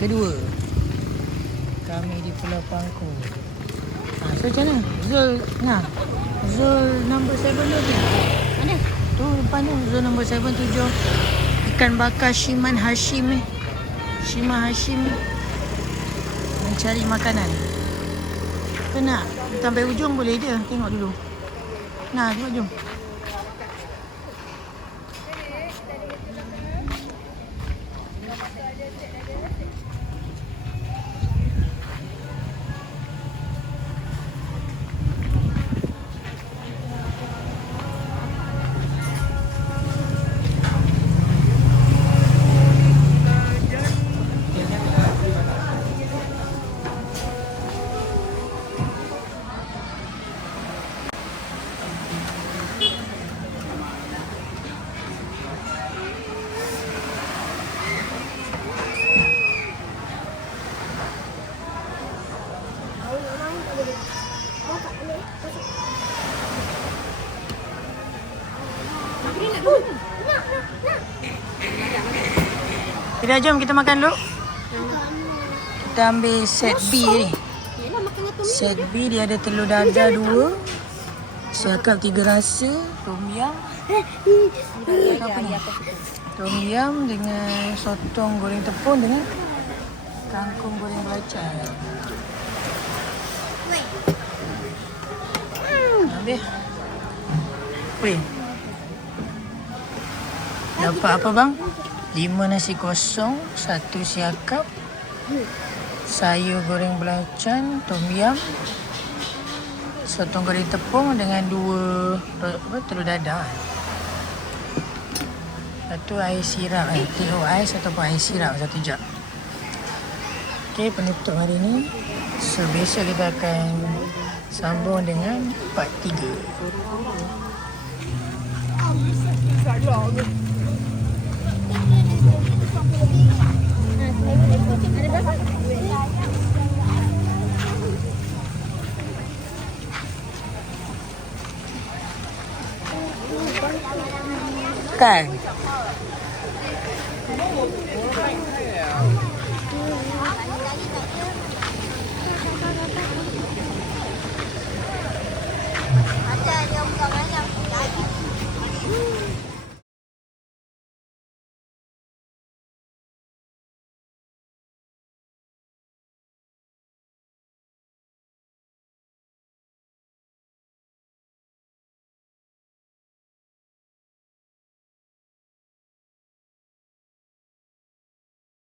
kedua. Kami di Pulau Pangkor. So macam mana? Zul, nah. Zul number 7 tu je. Mana? Tu depan tu. Zul number 7 tu. Ikan bakar Shiman Hashim Shima Hashim mencari makanan. Kau nak sampai ujung boleh je. Tengok dulu. Nah, tengok jom. Kita jom kita makan dulu. Kita ambil set B ni. Set B dia ada telur dadah 2, siakap 3 rasa, tom yum. Apa ni? Tom yum dengan sotong goreng tepung dengan kangkung goreng belacan. Habis. Weh. Dapat apa bang? 5 nasi kosong, 1 siakap, sayur goreng belacan, tom yum, sotong goreng tepung dengan 2 telur dadah. Satu air sirap, teh ais ataupun air sirap 1 jug. Okey, penutup hari ni. So besok kita akan sambung dengan part 3. Kan?